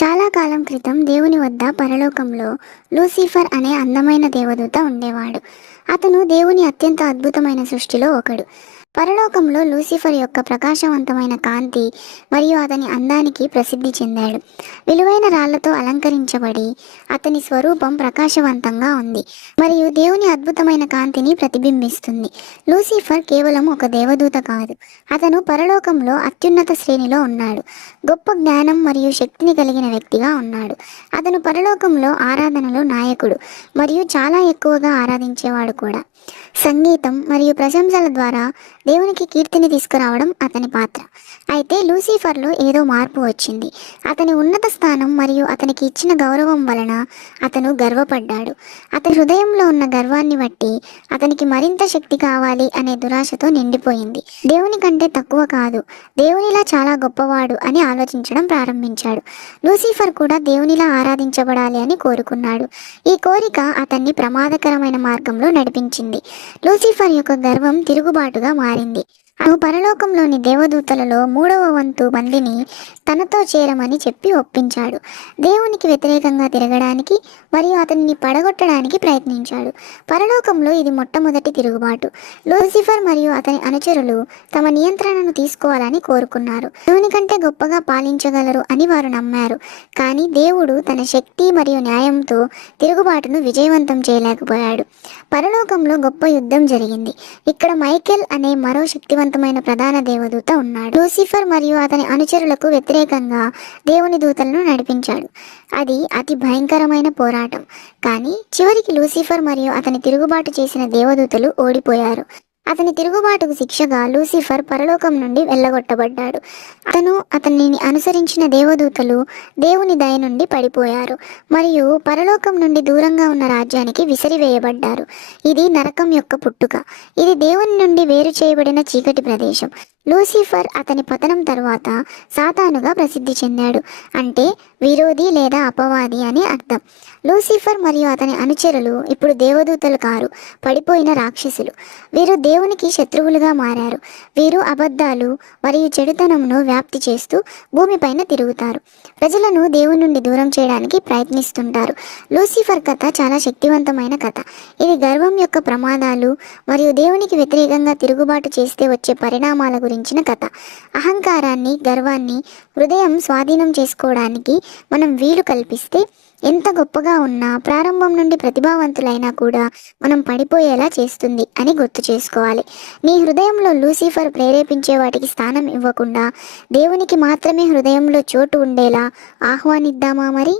చాలా కాలం క్రితం దేవుని వద్ద పరలోకంలో లూసిఫర్ అనే అందమైన దేవదూత ఉండేవాడు. అతను దేవుని అత్యంత అద్భుతమైన సృష్టిలో ఒకడు. పరలోకంలో లూసిఫర్ యొక్క ప్రకాశవంతమైన కాంతి మరియు అతని అందానికి ప్రసిద్ధి చెందాడు. విలువైన రాళ్లతో అలంకరించబడి అతని స్వరూపం ప్రకాశవంతంగా ఉంది మరియు దేవుని అద్భుతమైన కాంతిని ప్రతిబింబిస్తుంది. లూసిఫర్ కేవలం ఒక దేవదూత కాదు, అతను పరలోకంలో అత్యున్నత శ్రేణిలో ఉన్నాడు. గొప్ప జ్ఞానం మరియు శక్తిని కలిగిన వ్యక్తిగా ఉన్నాడు. అతను పరలోకంలో ఆరాధనలో నాయకుడు మరియు చాలా ఎక్కువగా ఆరాధించేవాడు కూడా. సంగీతం మరియు ప్రశంసల ద్వారా దేవునికి కీర్తిని తీసుకురావడం అతని పాత్ర. అయితే లూసిఫర్లో ఏదో మార్పు వచ్చింది. అతని ఉన్నత స్థానం మరియు అతనికి ఇచ్చిన గౌరవం వలన అతను గర్వపడ్డాడు. అతని హృదయంలో ఉన్న గర్వాన్ని బట్టి అతనికి మరింత శక్తి కావాలి అనే దురాశతో నిండిపోయింది. దేవుని కంటే తక్కువ కాదు, దేవునిలా చాలా గొప్పవాడు అని ఆలోచించడం ప్రారంభించాడు. లూసిఫర్ కూడా దేవునిలా ఆరాధించబడాలి అని కోరుకున్నాడు. ఈ కోరిక అతన్ని ప్రమాదకరమైన మార్గంలో నడిపించింది. లూసిఫర్ యొక్క గర్వం తిరుగుబాటుగా మారింది. అతను పరలోకంలోని దేవదూతలలో 3వ వంతు మందిని తనతో చేరమని చెప్పి ఒప్పించాడు. దేవునికి వ్యతిరేకంగా తిరగడానికి మరియు అతనిని పడగొట్టడానికి ప్రయత్నించాడు. పరలోకంలో ఇది మొట్టమొదటి తిరుగుబాటు. లూసిఫర్ మరియు అతని అనుచరులు తమ నియంత్రణను తీసుకోవాలని కోరుకున్నారు. దేవుని కంటే గొప్పగా పాలించగలరు అని వారు నమ్మారు. కానీ దేవుడు తన శక్తి మరియు న్యాయంతో తిరుగుబాటును విజయవంతం చేయలేకపోయాడు. పరలోకంలో గొప్ప యుద్ధం జరిగింది. ఇక్కడ మైకేల్ అనే మరో శక్తివంతమైన ప్రధాన దేవదూత ఉన్నాడు. లూసిఫర్ మరియు అతని అనుచరులకు వ్యతిరేకంగా దేవుని దూతలను నడిపించాడు. అది అతి భయంకరమైన పోరాటం. కానీ చివరికి లూసిఫర్ మరియు అతని తిరుగుబాటు చేసిన దేవదూతలు ఓడిపోయారు. అతని తిరుగుబాటుకు శిక్షగా లూసిఫర్ పరలోకం నుండి వెళ్ళగొట్టబడ్డాడు. అతనిని అనుసరించిన దేవదూతలు దేవుని దయ నుండి పడిపోయారు మరియు పరలోకం నుండి దూరంగా ఉన్న రాజ్యానికి విసిరివేయబడ్డారు. ఇది నరకం యొక్క పుట్టుక. ఇది దేవుని నుండి వేరు చేయబడిన చీకటి ప్రదేశం. లూసిఫర్ అతని పతనం తర్వాత సాతానుగా ప్రసిద్ధి చెందాడు, అంటే విరోధి లేదా అపవాది అని అర్థం. లూసిఫర్ మరియు అతని అనుచరులు ఇప్పుడు దేవదూతలు కారు, పడిపోయిన రాక్షసులు. వీరు దేవునికి శత్రువులుగా మారారు. వీరు అబద్ధాలు మరియు చెడుతనంను వ్యాప్తి చేస్తూ భూమిపైన తిరుగుతారు. ప్రజలను దేవుని నుండి దూరం చేయడానికి ప్రయత్నిస్తుంటారు. లూసిఫర్ కథ చాలా శక్తివంతమైన కథ. ఇది గర్వం యొక్క ప్రమాదాలు మరియు దేవునికి వ్యతిరేకంగా తిరుగుబాటు చేస్తే వచ్చే పరిణామాల గురించిన కథ. అహంకారాన్ని, గర్వాన్ని హృదయం స్వాధీనం చేసుకోవడానికి మనం వీలు కల్పిస్తే ఎంత గొప్పగా ఉన్నా ప్రారంభం నుండి ప్రతిభావంతులైనా కూడా మనం పడిపోయేలా చేస్తుంది అని గుర్తు చేసుకోవాలి. నీ హృదయంలో లూసిఫర్ ప్రేరేపించే వాటికి స్థానం ఇవ్వకుండా దేవునికి మాత్రమే హృదయంలో చోటు ఉండేలా ఆహ్వానిద్దామా మరి?